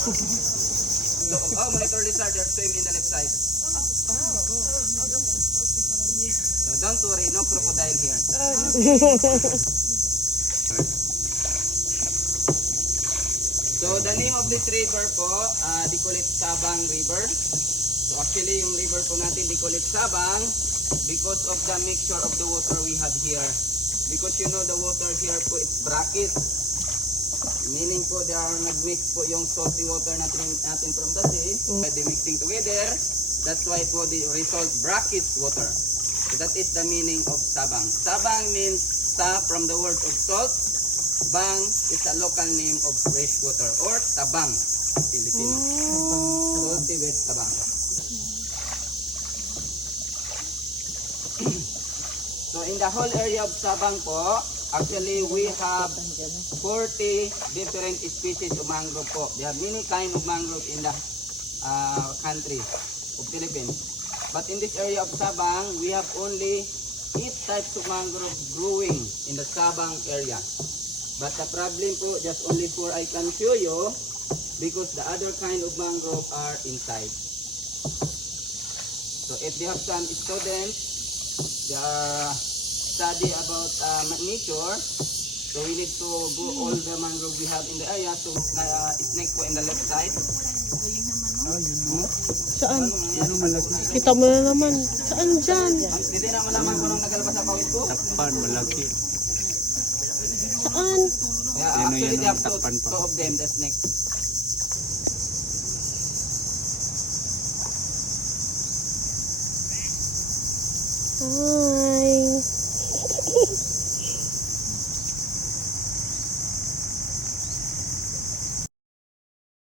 So, monitor lizard, they're swim in the left side. So don't worry, no crocodile here. So the name of this river po, di call it Sabang River. So actually yung river po natin di call it Sabang because of the mixture of the water we have here. Because you know the water here po it's brackish. Meaning po they are nag-mix po yung salty water natin from the sea. They mixing together. That's why po the result brackish water. So that is the meaning of Sabang. Sabang means sa from the word of salt. Bang is a local name of fresh water or tabang, Filipino. Salty with tabang. So in the whole area of Sabang po, actually we have 40 different species of mangrove po. There are many kind of mangrove in the country of Philippines. But in this area of Sabang, we have only 8 types of mangrove growing in the Sabang area. But the problem po, just only 4 I can show you because the other kind of mangrove are inside. So if they have some students, they are study about nature, so we need to go all the mangrove we have in the area. So snake po in the left side. Saan? Kita mo na naman. Saan dyan? Hindi naman naman kung anong nagalabas sa pawis ko. Takpan, malaki. Saan? Yeah, actually they have two of them, the snake. Ah.